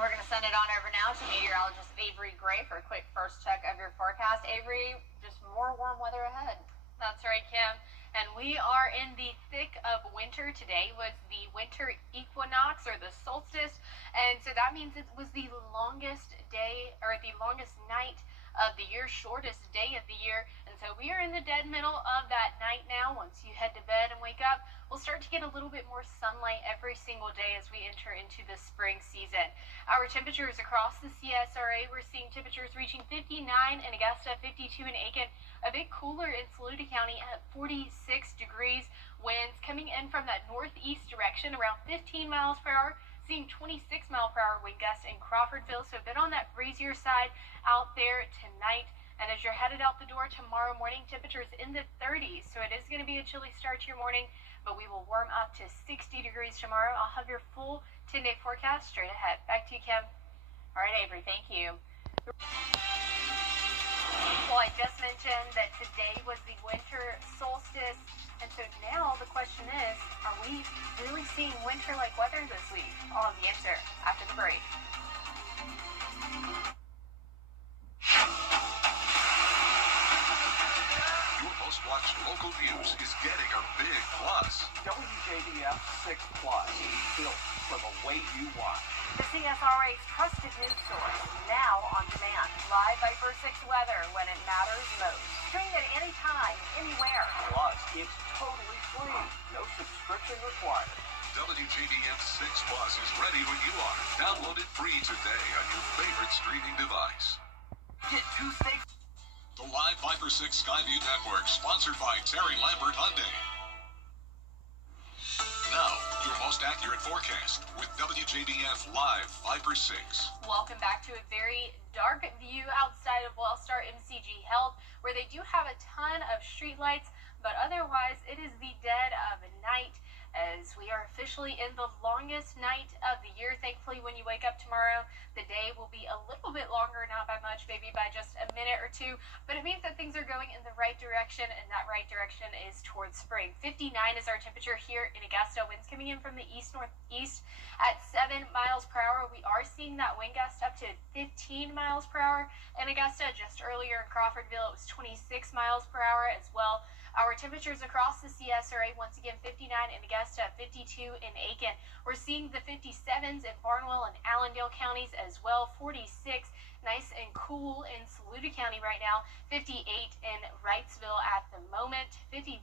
And we're going to send it on over now to meteorologist Avery Gray for a quick first check of your forecast. Avery, just more warm weather ahead. That's right, Kim. And we are in the thick of winter. Today was the winter equinox, or the solstice. And so that means it was the longest day, or the longest night of the year, shortest day of the year. And so we are in the dead middle of that night now. Once you head to bed and wake up, we'll start to get a little bit more sunlight every single day as we enter into the spring season. Our temperatures across the CSRA, we're seeing temperatures reaching 59 in Augusta, 52 in Aiken, a bit cooler in Saluda County at 46 degrees. Winds coming in from that northeast direction around 15 miles per hour. Seeing 26 mile per hour wind gusts in Crawfordville, so a bit on that breezier side out there tonight. And as you're headed out the door tomorrow morning, temperatures in the 30s, so it is going to be a chilly start to your morning, but we will warm up to 60 degrees tomorrow. I'll have your full 10-day forecast straight ahead. Back to you, Kim. All right, Avery, thank you. Well, I just mentioned that today was the winter solstice. And so now the question is, are we really seeing winter-like weather this week? I'll have the answer after the break. Your most watched local news is getting a big plus. WJBF 6 Plus, built for the way you watch. The CSRA's trusted news source, now on demand. Live Viper 6 weather when it matters most. Stream it anytime, anywhere. Plus, it's totally free. No subscription required. WJBF 6 Plus is ready when you are. Download it free today on your favorite streaming device. Get 2 states. The Live Viper 6 Skyview Network, sponsored by Terry Lambert Hyundai. Now, your most accurate forecast with WJBF Live Viper 6. Welcome back to a very dark view outside of Wellstar MCG Health, where they do have a ton of street lights, but otherwise it is the dead of night as we are officially in the longest night of the year. Thankfully, when you wake up tomorrow, the day will be a little bit longer, not by much, maybe by just a minute or two, but it means that things are going in the right direction, and that right direction is towards spring. 59 is our temperature here in Augusta. Winds coming in from the east-northeast at 7 miles per hour. We are seeing that wind gust up to 15 miles per hour in Augusta. Just earlier in Crawfordville, it was 26 miles per hour as well. Our temperatures across the CSRA, once again, 59 in Augusta, 52 in Aiken. We're seeing the 57s in Barnwell and Allendale counties as well, 46, nice and cool in Saluda County right now, 58 in Wrightsville at the moment, 51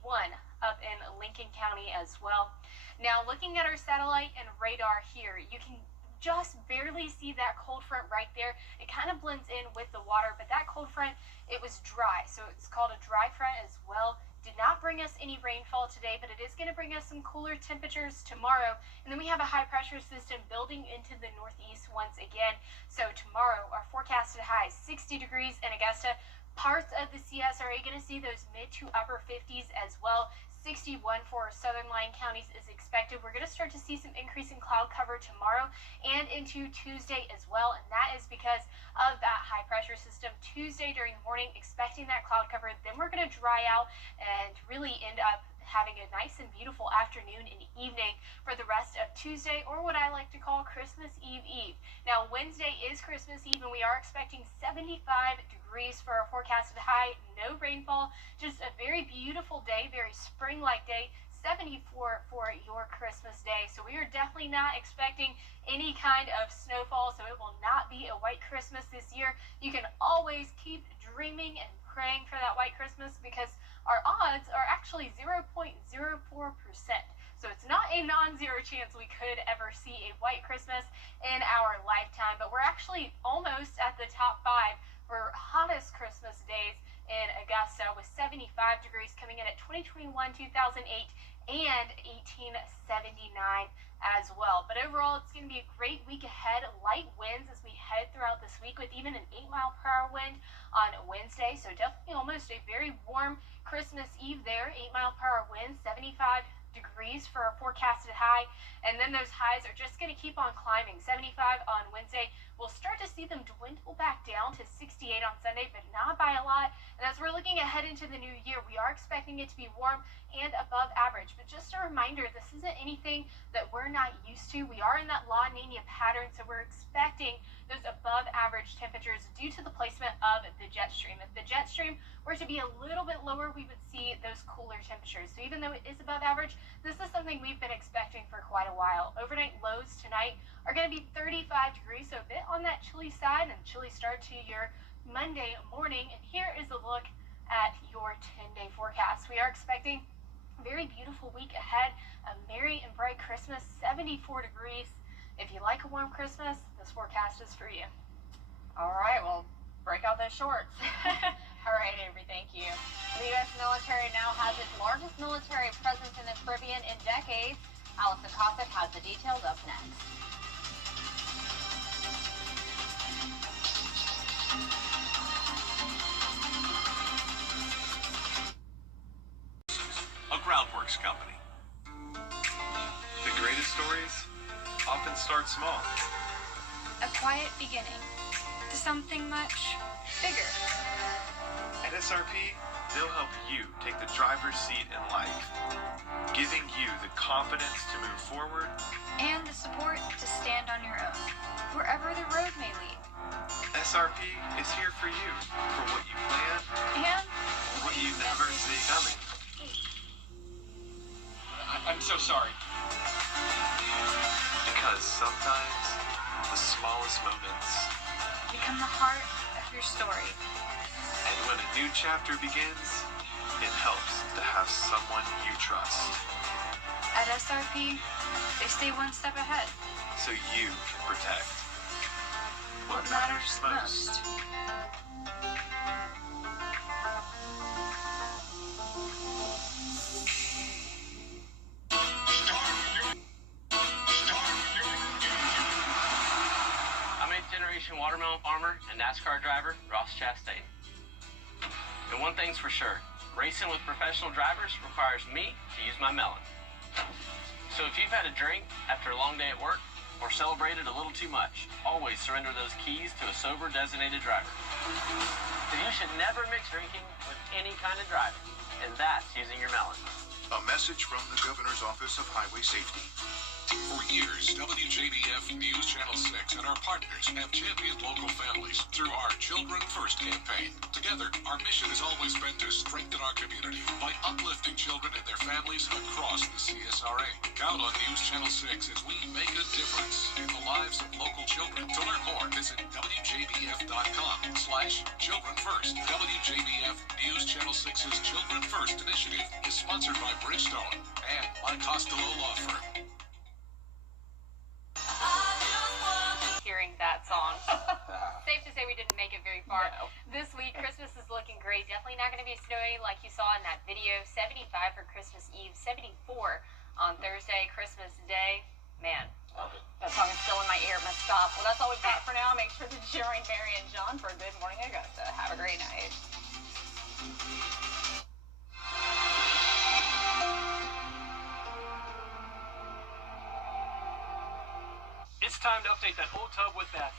up in Lincoln County as well. Now, looking at our satellite and radar here, you can just barely see that cold front right there. It kind of blends in with the water, but that cold front, it was dry, so it's called a dry front as well. Did not bring us any rainfall today, but it is going to bring us some cooler temperatures tomorrow. And then we have a high pressure system building into the northeast once again. So tomorrow, our forecasted high, 60 degrees in Augusta. Parts of the CSRA going to see those mid to upper 50s as well. 61 for southern line counties is expected. We're going to start to see some increase in cloud cover tomorrow and into Tuesday as well, and that is because of that high pressure system. Tuesday during the morning, expecting that cloud cover, then we're going to dry out and really end up having a nice and beautiful afternoon and evening for the rest of Tuesday, or what I like to call Christmas Eve. Now, Wednesday is Christmas Eve, and we are expecting 75 degrees for our forecasted high. No rainfall, just a very beautiful day, very spring-like day. 74 for your Christmas day. So we are definitely not expecting any kind of snowfall, so it will not be a white Christmas this year. You can always keep dreaming and praying for that white Christmas, because our odds are actually 0.04%. So it's not a non-zero chance we could ever see a white Christmas in our lifetime, but we're actually almost at the top 5 for hottest Christmas days in Augusta, with 75 degrees coming in at 2021, 2008, and 1879 as well. But overall, it's going to be a great week ahead. Light winds as we head throughout this week, with even an 8-mile-per-hour wind on Wednesday. So definitely almost a very warm Christmas Eve there. 8-mile-per-hour wind, 75 degrees for our forecasted high, and then those highs are just going to keep on climbing. 75 on Wednesday. We'll start to see them dwindle back down to 68 on Sunday, but not by a lot. And as we're looking ahead into the new year, we are expecting it to be warm and above average. But just a reminder, this isn't anything that we're not used to. We are in that La Nina pattern, so we're expecting expecting those above average temperatures due to the placement of the jet stream. If the jet stream were to be a little bit lower, we would see those cooler temperatures. So even though it is above average, this is something we've been expecting for quite a while. Overnight lows tonight are going to be 35 degrees, so a bit on that chilly side, and chilly start to your Monday morning. And here is a look at your 10-day forecast. We are expecting a very beautiful week ahead, a merry and bright Christmas, 74 degrees. If you like a warm Christmas, this forecast is for you. All right, well, break out those shorts. All right, Avery, thank you. The U.S. military now has its largest military presence in the Caribbean in decades. Allison Cossack has the details up next. A Groundworks company. The greatest stories often start small. A quiet beginning to something much bigger. At SRP, they'll help you take the driver's seat in life, giving you the confidence to move forward And the support to stand on your own, wherever the road may lead. SRP is here for you, for what you plan And what you never see coming. I'm so sorry. Because sometimes the smallest moments, become the heart of your story. and when a new chapter begins, it helps to have someone you trust, At SRP, they stay one step ahead. so you can protect What matters most. I'm 8th-generation watermelon farmer and NASCAR driver Ross Chastain. And one thing's for sure, racing with professional drivers requires me to use my melon. So if you've had a drink after a long day at work or celebrated a little too much, always surrender those keys to a sober designated driver. And you should never mix drinking with any kind of driving, and that's using your melon. A message from the Governor's Office of Highway Safety. For years, WJBF News Channel 6 and our partners have championed local families through our Children First campaign. Together, our mission has always been to strengthen our community by uplifting children and their families across the CSRA. Count on News Channel 6 as we make a difference in the lives of local children. To learn more, visit WJBF.com/Children First. WJBF News Channel 6's Children First initiative is sponsored by Bridgestone and my Costello Law Firm. Hearing that song. Safe to say we didn't make it very far. No. This week, Christmas is looking great. Definitely not going to be snowy like you saw in that video. 75 for Christmas Eve, 74 on Thursday, Christmas Day. Man. That song is still in my ear. Must stop. Well, that's all we've got for now. Make sure to join Mary and John for Good Morning Augusta. Have a great night. It's time to update that old tub with that